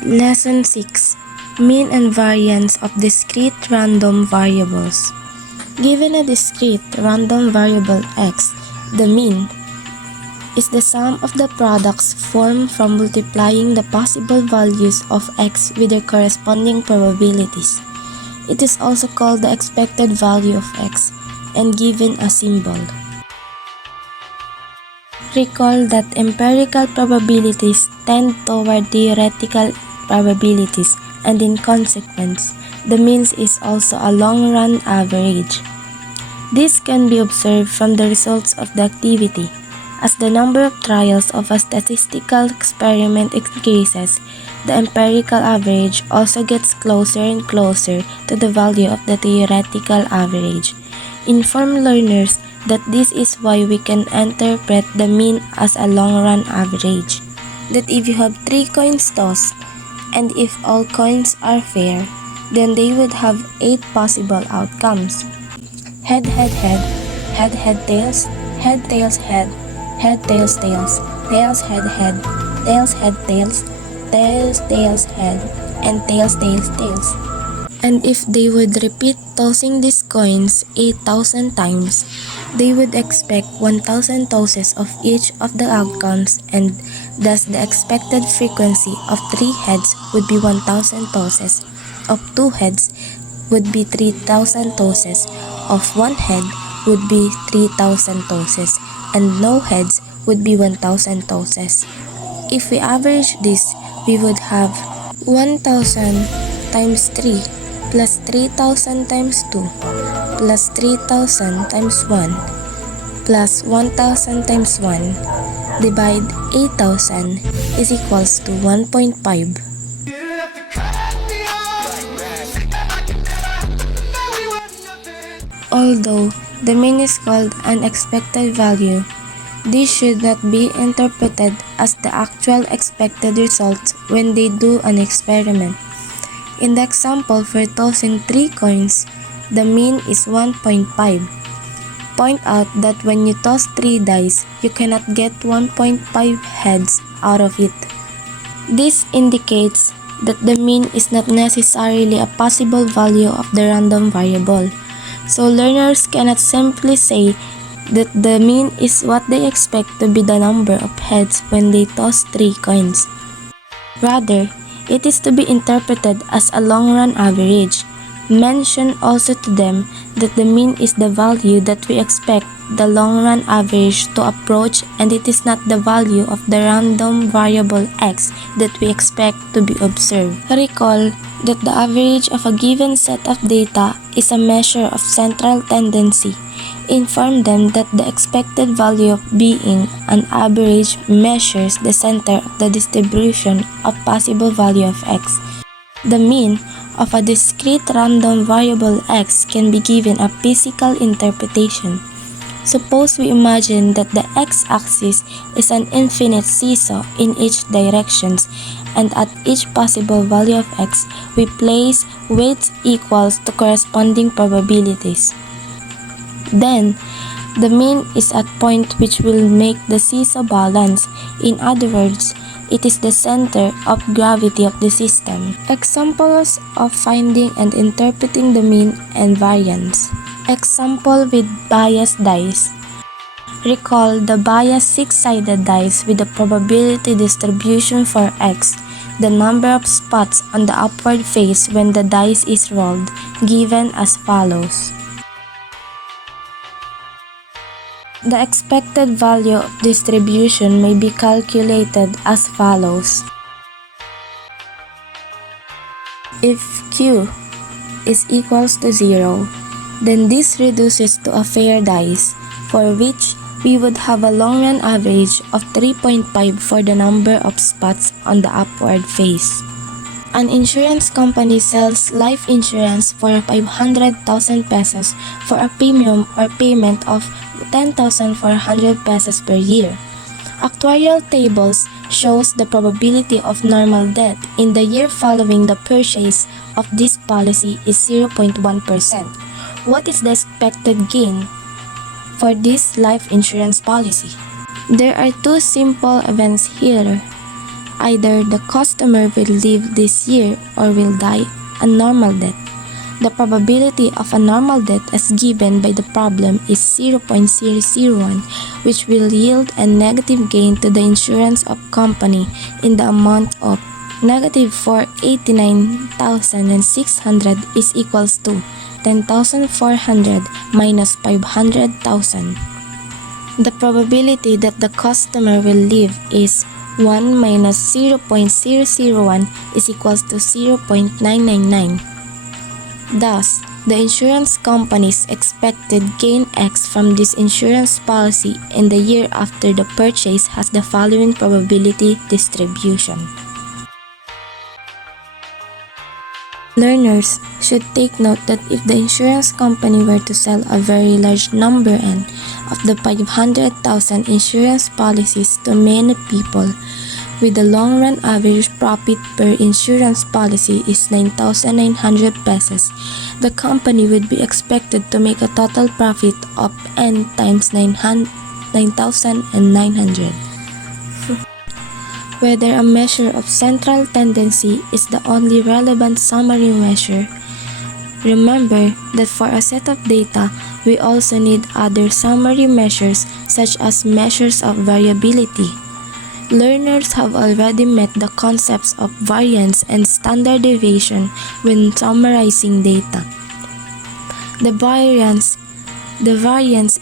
Lesson 6. Mean and variance of discrete random variables. Given a discrete random variable x, the mean is the sum of the products formed from multiplying the possible values of x with their corresponding probabilities. It is also called the expected value of x and given a symbol. Recall that empirical probabilities tend toward theoretical probabilities, and in consequence, the mean is also a long-run average. This can be observed from the results of the activity. As the number of trials of a statistical experiment increases, the empirical average also gets closer and closer to the value of the theoretical average. Inform learners that this is why we can interpret the mean as a long-run average. That if you have 3 coins tossed, and if all coins are fair, then they would have 8 possible outcomes. Head, head, head, head, head, tails, head, tails, head, head, tails, tails, tails, head, head, tails, head, tails, tails, tails, head, and tails, tails, tails. And if they would repeat tossing these coins 8,000 times, they would expect 1,000 tosses of each of the outcomes, and thus the expected frequency of 3 heads would be 1,000 tosses, of 2 heads would be 3,000 tosses, of 1 head would be 3,000 tosses, and no heads would be 1,000 tosses. If we average this, we would have 1,000 times 3 plus 3,000 times 2 plus 3,000 times 1 plus 1,000 times 1 divide 8,000 is equals to 1.5. Although the mean is called an expected value, this should not be interpreted as the actual expected results when they do an experiment. In the example for tossing 3 coins, the mean is 1.5. Point out that when you toss 3 dice, you cannot get 1.5 heads out of it. This indicates that the mean is not necessarily a possible value of the random variable. So learners cannot simply say that the mean is what they expect to be the number of heads when they toss 3 coins. Rather, it is to be interpreted as a long-run average. Mention also to them that the mean is the value that we expect the long-run average to approach, and it is not the value of the random variable x that we expect to be observed. Recall that the average of a given set of data is a measure of central tendency. Inform them that the expected value of being an average measures the center of the distribution of possible value of x. The mean of a discrete random variable x can be given a physical interpretation. Suppose we imagine that the x-axis is an infinite seesaw in each direction, and at each possible value of x, we place weights equal to corresponding probabilities. Then, the mean is at point which will make the seesaw balance. In other words, it is the center of gravity of the system. Examples of finding and interpreting the mean and variance. Example with biased dice. Recall the biased 6-sided dice with the probability distribution for x, the number of spots on the upward face when the dice is rolled, given as follows. The expected value of distribution may be calculated as follows. If Q is equals to 0, then this reduces to a fair dice, for which we would have a long-run average of 3.5 for the number of spots on the upward face. An insurance company sells life insurance for 500,000 pesos for a premium or payment of 10,400 pesos per year. Actuarial tables shows the probability of normal death in the year following the purchase of this policy is 0.1%. What is the expected gain for this life insurance policy? There are 2 simple events here. Either the customer will live this year or will die a normal death. The probability of a normal death as given by the problem is 0.001, which will yield a negative gain to the insurance company in the amount of negative 489,600 is equals to 10,400 minus 500,000. The probability that the customer will live is 1 minus 0.001 is equals to 0.999. Thus, the insurance company's expected gain X from this insurance policy in the year after the purchase has the following probability distribution. Learners should take note that if the insurance company were to sell a very large number of the 500,000 insurance policies to many people, with the long-run average profit per insurance policy is 9,900 pesos, the company would be expected to make a total profit of N times 9,900. Whether a measure of central tendency is the only relevant summary measure, remember that for a set of data, we also need other summary measures such as measures of variability. Learners have already met the concepts of variance and standard deviation when summarizing data. The variance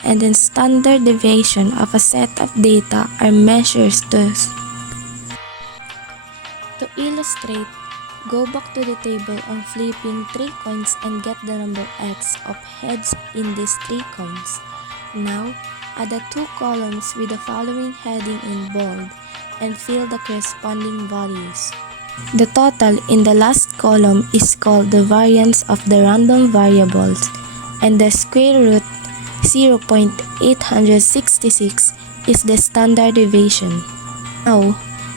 and the standard deviation of a set of data are measures to illustrate. Go back to the table on flipping 3 coins and get the number X of heads in these 3 coins. Now, add the 2 columns with the following heading in bold and fill the corresponding values. The total in the last column is called the variance of the random variables, and the square root 0.866 is the standard deviation. Now,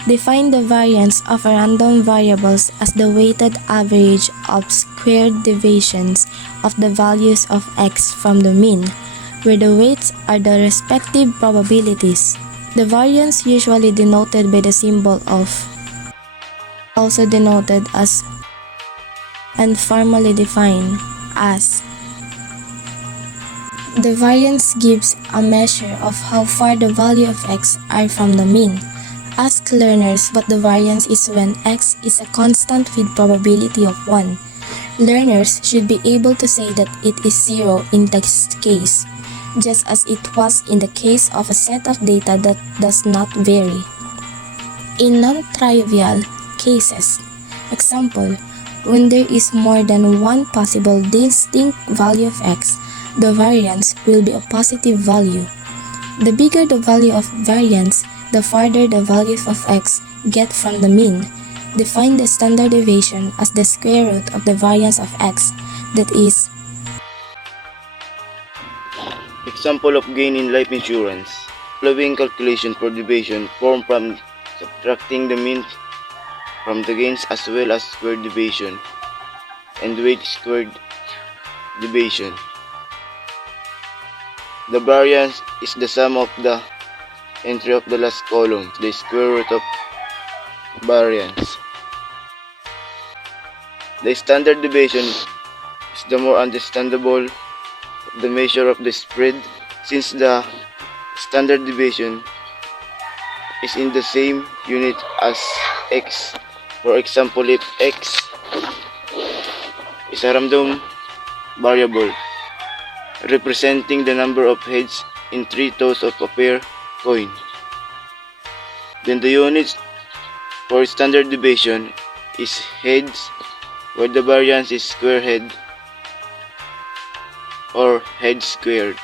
define the variance of random variables as the weighted average of squared deviations of the values of X from the mean, where the weights are the respective probabilities. The variance usually denoted by the symbol of, also denoted as, and formally defined as. The variance gives a measure of how far the value of X are from the mean. Ask learners what the variance is when X is a constant with probability of 1. Learners should be able to say that it is 0 in this case, just as it was in the case of a set of data that does not vary. In non-trivial cases, example, when there is more than one possible distinct value of X, the variance will be a positive value. The bigger the value of variance, the farther the values of X get from the mean. Define the standard deviation as the square root of the variance of X, that is. Example of gain in life insurance. Following calculation for deviation formed from subtracting the mean from the gains as well as squared deviation and weight squared deviation. The variance is the sum of the entry of the last column, the square root of variance. The standard deviation is the more understandable the measure of the spread, since the standard deviation is in the same unit as X. For example, if X is a random variable representing the number of heads in 3 toes of a pair coin, then the units for standard deviation is heads, where the variance is square head or head squared.